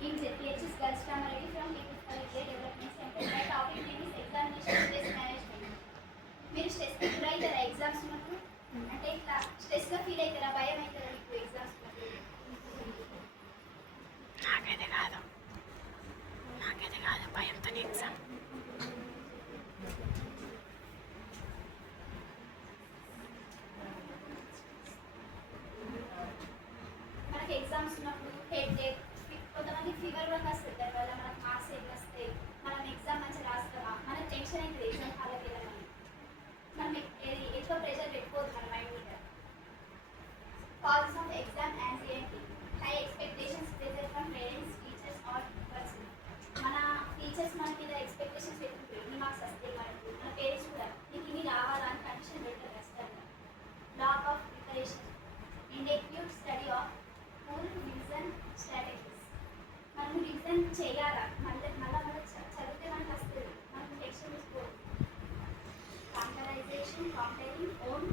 In ZPH's Girls Family from People's College Development Center. My topic name is Examination Stress Management. మీరు స్ట్రెస్కి గురవుతారా ఎగ్జామ్స్ ఉన్నప్పుడు? అంటే ఇట్లా స్ట్రెస్గా ఫీల్ అవుతారా, భయం అవుతారా మీకు ఎగ్జామ్స్ ఉన్నప్పుడు? నాకైతే కాదు భయంతో ఎగ్జామ్. మనకి ఎగ్జామ్స్ ఉన్నప్పుడు హెడ్ ఏక్, కొంతమంది ఫీవర్ కూడా వస్తుంది, దానివల్ల మనకు మార్క్స్ ఎక్కువ వస్తాయి. మనం ఎగ్జామ్ మంచిగా రాస్తామా, మనకు టెన్షన్ అవుతుంది ఎగ్జామ్ హాల్లోకి వెళ్ళమని. మనం ఎక్కువ ప్రెషర్ పెట్టుకోవద్దు మన మైండ్ మీద. Causes of exam anxiety, high expectations, pressure from parents, teachers or person. మన టీచర్స్ మన మీద ఎక్స్పెక్టేషన్స్ పెట్టుకుంటారు, ఇన్ని మార్క్స్ వస్తాయి మనకు. మన పేరెంట్స్ కూడా నీకు ఇన్ని రావాలా అని కండిషన్ పెడతారు ఖచ్చితంగా. Lack of preparation, inadequate study of poor revision strategies. మనం రివిజన్ చేయాలా, మళ్ళీ చదివితే మనకు వస్తుంది, మనం టెక్స్ట్ తీసుకోవాలి. Comparisation, comparing own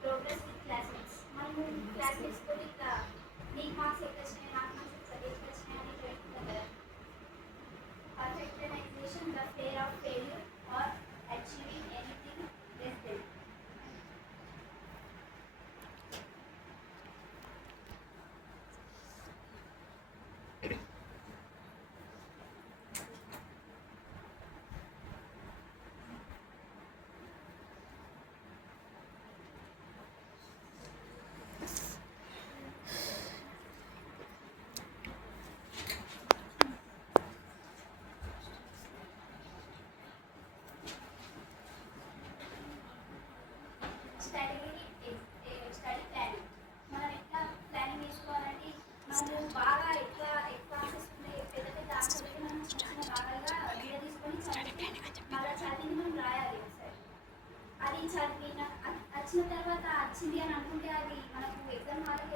progress with classmates. మనము క్లాస్మేట్స్ తోటి ఇట్లా నీకు మార్క్స్ ఎక్కువ వచ్చినాయి, నాకు మార్క్స్ ఎక్కువ వచ్చినాయి అని పెట్టుకుంటాం కదా. Perfectionisation, the fear of failure or achieving anything less than. Study planning, మనం ఎట్లా ప్లానింగ్ చేసుకోవాలంటే మనము బాగా ఎట్లా ఆన్సర్స్ ఉన్నాయి, పెద్ద పెద్ద ఆన్సర్స్ మనం చిన్న భాగాలుగా తీసుకొని మళ్ళీ చదివి మనం రాయాలి ఒకసారి. అది చదివిన వచ్చిన తర్వాత వచ్చింది అని అనుకుంటే అది మనకు ఎగ్జామ్ హాల్కి